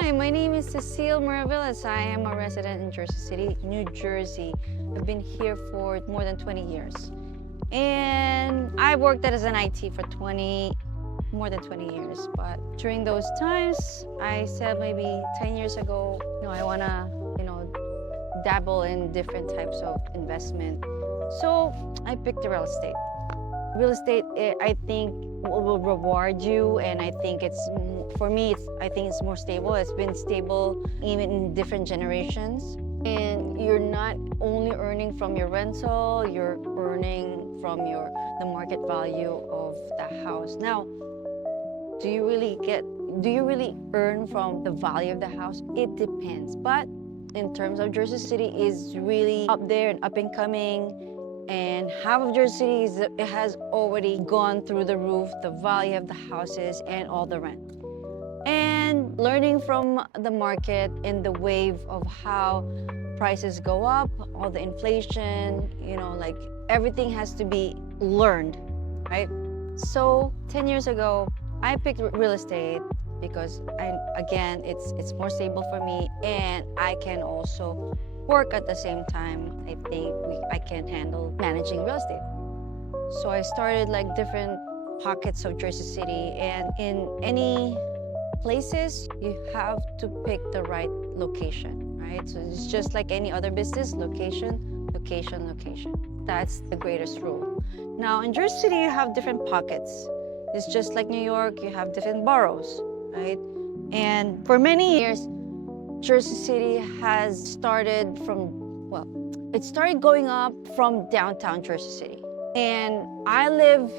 Hi, my name is Cecile Maravillas. I am a resident in Jersey City, New Jersey. I've been here for more than 20 years. And I worked as an IT for more than 20 years. But during those times, I said maybe 10 years ago, I wanna, dabble in different types of investment. So I picked the real estate. Real estate, I think, will reward you, and I think for me, I think it's more stable. It's been stable even in different generations. And you're not only earning from your rental, you're earning from the market value of the house. Now, do you really earn from the value of the house? It depends. But in terms of Jersey City, is really up there and up and coming. And half of Jersey City it has already gone through the roof, the value of the houses and all the rent. And learning from the market in the wave of how prices go up, all the inflation, like everything has to be learned, right? So 10 years ago, I picked real estate because it's more stable for me, and I can also work at the same time. I think I can handle managing real estate. So I started like different pockets of Jersey City, and in any places, you have to pick the right location, right? So it's just like any other business, location, location, location. That's the greatest rule. Now in Jersey City, you have different pockets. It's just like New York, you have different boroughs, right? And for many years, Jersey City has started it started going up from downtown Jersey City. And I live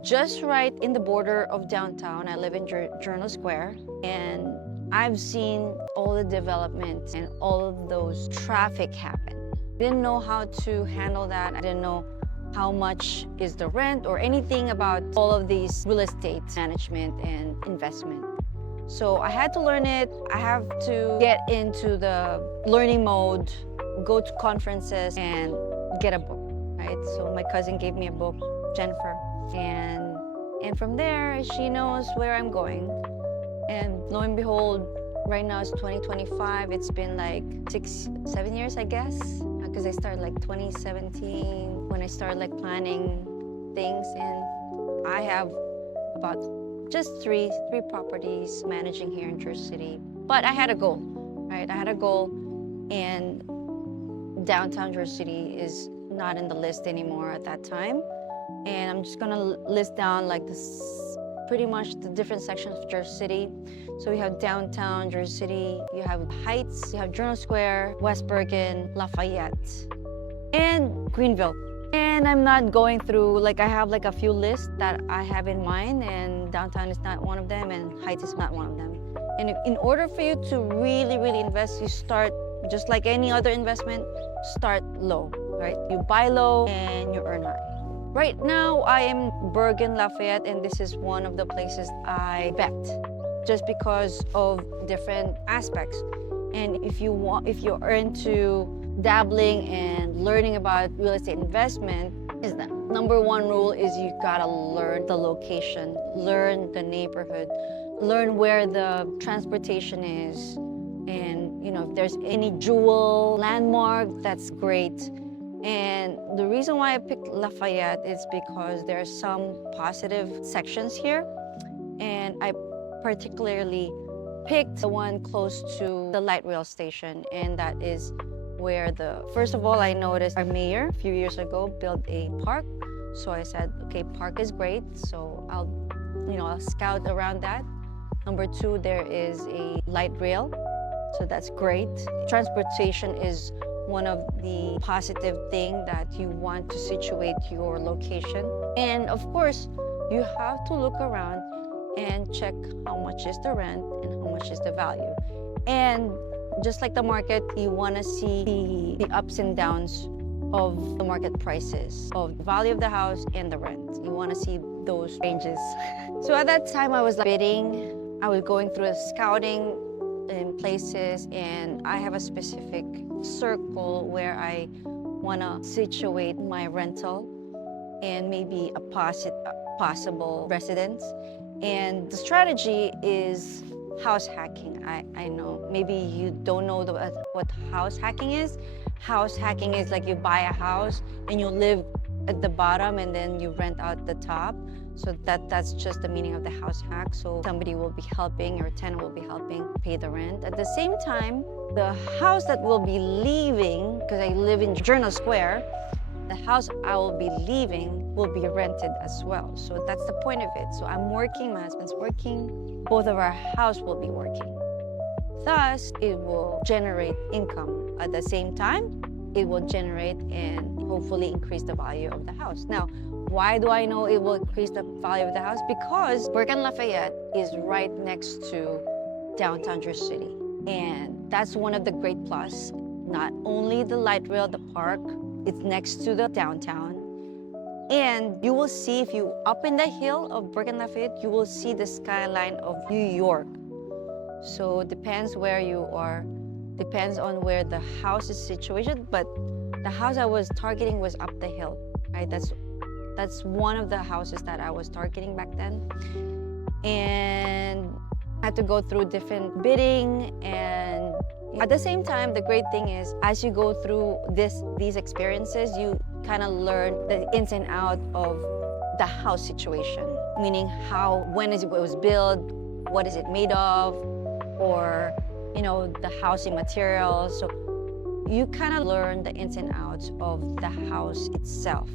just right in the border of downtown. I live in Journal Square, and I've seen all the development and all of those traffic happen. Didn't know how to handle that. I didn't know how much is the rent or anything about all of these real estate management and investment. So I had to learn it. I have to get into the learning mode, go to conferences and get a book, right? So my cousin gave me a book, Jennifer, and from there, she knows where I'm going. And lo and behold, right now it's 2025. It's been like 7 years, I guess, because I started like 2017 when I started like planning things, and I have about just three properties managing here in Jersey City. But I had a goal, right? I had a goal, and downtown Jersey City is not in the list anymore at that time. And I'm just gonna list down like pretty much the different sections of Jersey City. So we have downtown Jersey City, you have Heights, you have Journal Square, West Bergen, Lafayette, and Greenville. And I'm not going through, like I have like a few lists that I have in mind, and downtown is not one of them, and Heights is not one of them. And in order for you to really, really invest, you start, just like any other investment, start low, right? You buy low and you earn high. Right now, I am Bergen, Lafayette, and this is one of the places I bet, just because of different aspects. And if you're into dabbling and learning about real estate investment, is that number one rule is you gotta learn the location, learn the neighborhood, learn where the transportation is, and if there's any jewel landmark, that's great. And the reason why I picked Lafayette is because there are some positive sections here, and I particularly picked the one close to the light rail station, and that is where first of all, I noticed our mayor a few years ago built a park. So I said, okay, park is great, so I'll scout around that. Number two, there is a light rail, so that's great. Transportation is one of the positive thing that you want to situate your location. And of course, you have to look around and check how much is the rent and how much is the value. And just like the market, you want to see the ups and downs of the market prices, of the value of the house and the rent. You want to see those ranges. So at that time, I was bidding. I was going through scouting in places, and I have a specific circle where I want to situate my rental and maybe a possible residence. And the strategy is house hacking. I know maybe you don't know what house hacking is. House hacking is like you buy a house and you live at the bottom and then you rent out the top. So that's just the meaning of the house hack. So somebody will be helping, your tenant will be helping pay the rent. At the same time, the house that will be leaving, because I live in Journal Square, the house I will be leaving will be rented as well. So that's the point of it. So I'm working, my husband's working, both of our house will be working. Thus, it will generate income. At the same time, it will generate and hopefully increase the value of the house. Now, why do I know it will increase the value of the house? Because Bergen Lafayette is right next to downtown Jersey City. And that's one of the great plus. Not only the light rail, the park, it's next to the downtown. And you will see, if you up in the hill of Bergen Lafayette, you will see the skyline of New York. So it depends where you are, depends on where the house is situated, but the house I was targeting was up the hill, right? That's one of the houses that I was targeting back then. And I had to go through different bidding, and at the same time, the great thing is as you go through these experiences, you kind of learn the ins and out of the house situation, meaning when it was built, what is it made of, or the housing materials. So you kind of learn the ins and outs of the house itself.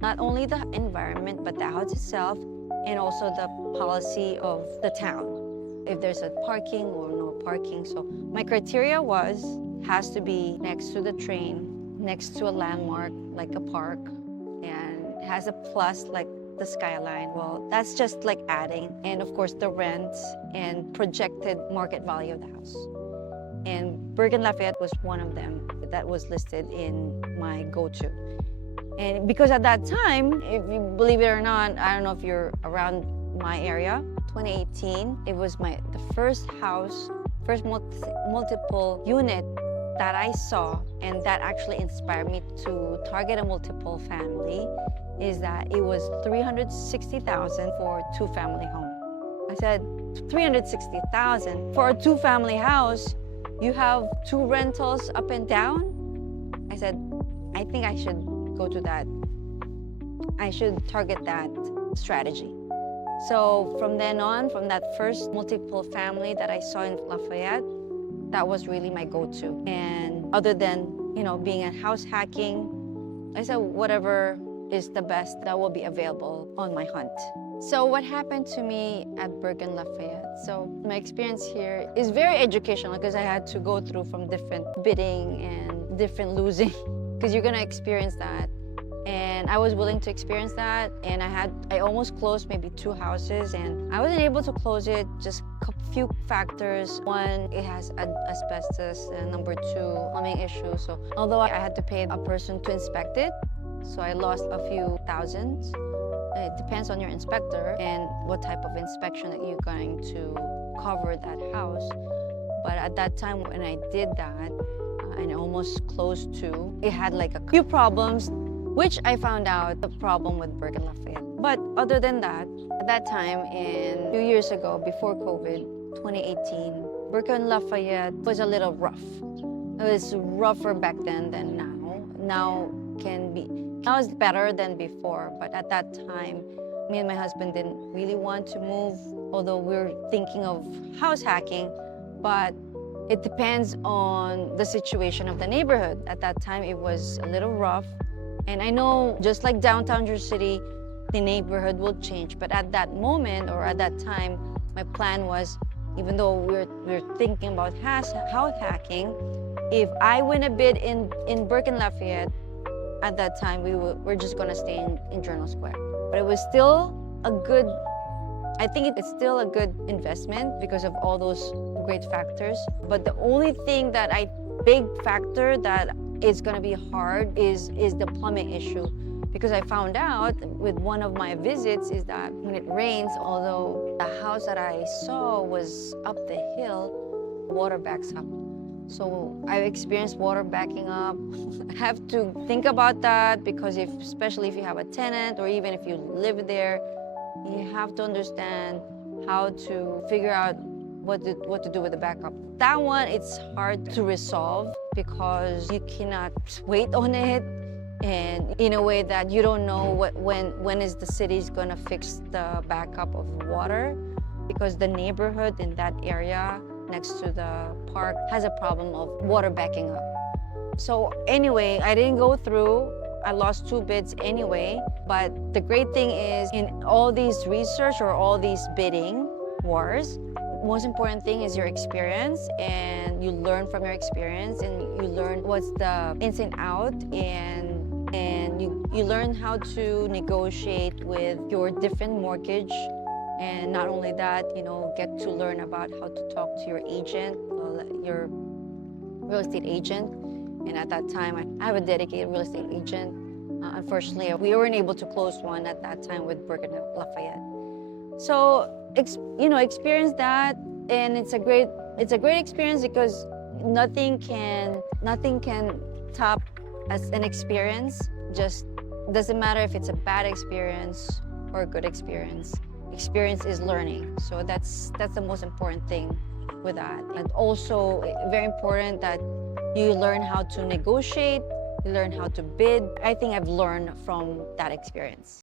Not only the environment, but the house itself, and also the policy of the town. If there's a parking or no parking. So my criteria has to be next to the train, next to a landmark like a park, and has a plus like the skyline. Well, that's just like adding. And of course the rent and projected market value of the house. And Bergen Lafayette was one of them that was listed in my go-to. And because at that time, if you believe it or not, I don't know if you're around my area, 2018, it was the first house, first multiple unit that I saw, and that actually inspired me to target a multiple family, is that it was $360,000 for a two-family home. I said, $360,000 for a two-family house, you have two rentals up and down? I said, I think I should go to that. I should target that strategy. So from then on, from that first multiple family that I saw in Lafayette, that was really my go-to. And other than, being a house hacking, I said whatever is the best that will be available on my hunt. So what happened to me at Bergen Lafayette? So my experience here is very educational because I had to go through from different bidding and different losing because you're gonna experience that. And I was willing to experience that, and I almost closed maybe 2 houses, and I wasn't able to close it, just a few factors. One, it has asbestos, and number 2, plumbing issues. So although I had to pay a person to inspect it, so I lost a few thousands. It depends on your inspector and what type of inspection that you're going to cover that house. But at that time when I did that, and I almost closed 2, it had like a few problems, which I found out the problem with Bergen Lafayette. But other than that, at that time, a few years ago, before COVID, 2018, Bergen Lafayette was a little rough. It was rougher back then than now. Now it's better than before, but at that time, me and my husband didn't really want to move, although we were thinking of house hacking, but it depends on the situation of the neighborhood. At that time, it was a little rough. And I know, just like downtown Jersey City, the neighborhood will change. But at that moment, or at that time, my plan was, even though we're thinking about house hacking, if I win a bid in Bergen Lafayette, at that time, we're just gonna stay in Journal Square. But it was still I think it's still a good investment because of all those great factors. But the only thing big factor that is gonna be hard is the plumbing issue. Because I found out with one of my visits is that when it rains, although the house that I saw was up the hill, water backs up. So I've experienced water backing up. I have to think about that because especially if you have a tenant or even if you live there, you have to understand how to figure out what to do with the backup. That one, it's hard to resolve because you cannot wait on it, and in a way that you don't know when is the city's gonna fix the backup of water, because the neighborhood in that area next to the park has a problem of water backing up. So anyway, I didn't go through. I lost 2 bids anyway. But the great thing is, in all these research or all these bidding wars, most important thing is your experience, and you learn from your experience, and you learn what's the ins and out, and you learn how to negotiate with your different mortgage. And not only that, get to learn about how to talk to your agent, your real estate agent. And at that time, I have a dedicated real estate agent. Unfortunately, we weren't able to close one at that time with Bergen Lafayette. So, experience that, and it's a great experience, because nothing can top as an experience. Just doesn't matter if it's a bad experience or a good experience. Experience is learning. So that's the most important thing with that. And also very important that you learn how to negotiate, you learn how to bid. I think I've learned from that experience.